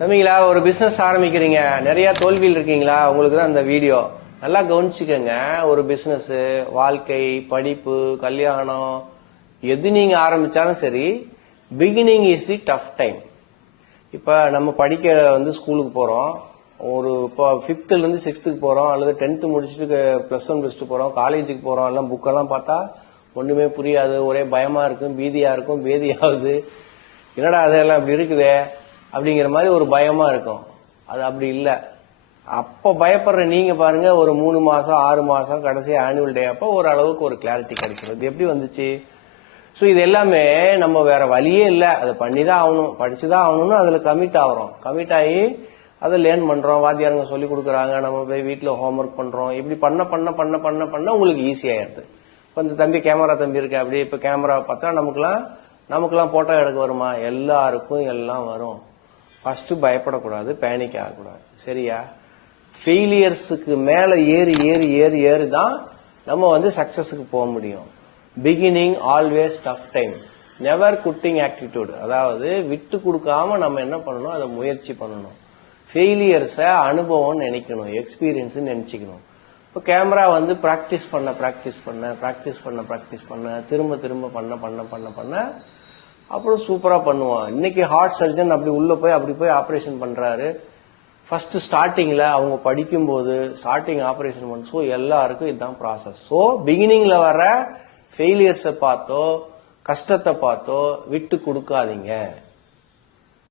தம்பிங்களா, ஒரு பிசினஸ் ஆரம்பிக்கிறீங்க, நிறைய தோல்வியில் இருக்கீங்களா? உங்களுக்கு தான் இந்த வீடியோ. நல்லா கவனிச்சுக்கோங்க. ஒரு பிசினஸ், வாழ்க்கை, படிப்பு, கல்யாணம், எது நீங்க ஆரம்பிச்சாலும் சரி, beginning is the tough time. இப்ப நம்ம படிக்க ஸ்கூலுக்கு போறோம். இப்போ 5th ல இருந்து 6th போறோம், அல்லது 10th முடிச்சுட்டு +1 +2 போறோம், காலேஜுக்கு போறோம். எல்லாம் புக்கெல்லாம் பார்த்தா ஒண்ணுமே புரியாது, ஒரே பயமா இருக்கும், பீதியா இருக்கும், பேதியாகுது. என்னடா அதெல்லாம் இப்படி இருக்குதே அப்படிங்கிற மாதிரி ஒரு பயமா இருக்கும். அது அப்படி இல்லை. அப்ப பயப்படுற நீங்க பாருங்க, ஒரு 3 மாசம் 6 மாசம் கடைசி ஆனுவல் டே அப்ப ஒரு அளவுக்கு ஒரு கிளாரிட்டி கிடைக்கும். இது எப்படி வந்துச்சு? ஸோ இது எல்லாமே நம்ம வேற வழியே இல்லை, அதை பண்ணிதான் ஆகணும், படிச்சுதான் ஆகணும்னு அதுல கமிட் ஆகிறோம். கமிட் ஆகி அதை லேர்ன் பண்றோம், வாத்தியாருங்க சொல்லி கொடுக்குறாங்க, நம்ம போய் வீட்டில் ஹோம்ஒர்க் பண்றோம். இப்படி பண்ண பண்ண பண்ண பண்ண பண்ண உங்களுக்கு ஈஸி ஆயிடுது. இப்போ இந்த தம்பி கேமரா தம்பி இருக்கு, அப்படி இப்போ கேமரா பார்த்தா நமக்குலாம் போட்டோ எடுக்க வருமா? எல்லாருக்கும் எல்லாம் வரும். ஃபர்ஸ்ட் பயப்படக்கூடாது, பேனிக் ஆகக்கூடாது. சரியா? ஃபெயிலியர்ஸுக்கு மேல ஏறி ஏறி ஏறி ஏறி தான் நம்ம சக்சஸுக்கு போக முடியும். Beginning always tough time, never quitting attitude. அதாவது விட்டு கொடுக்காம நம்ம என்ன பண்ணணும், அதை முயற்சி பண்ணணும். ஃபெயிலியர்ஸை அனுபவம் நினைக்கணும், எக்ஸ்பீரியன்ஸ் நினைச்சுக்கணும். இப்போ கேமரா பிராக்டிஸ் பண்ண திரும்ப திரும்ப பண்ண அப்புறம் சூப்பரா பண்ணுவான். இன்னைக்கு ஹார்ட் சர்ஜன் அப்படி போய் ஆபரேஷன் பண்றாரு. ஃபர்ஸ்ட் ஸ்டார்டிங்ல அவங்க படிக்கும் போது ஸ்டார்டிங் ஆபரேஷன் பண்ண. ஸோ எல்லாருக்கும் இதுதான் ப்ராசஸ். ஸோ பிகினிங்ல வர ஃபெயிலியர்ஸை பார்த்தோ கஷ்டத்தை பார்த்தோ விட்டு கொடுக்காதீங்க.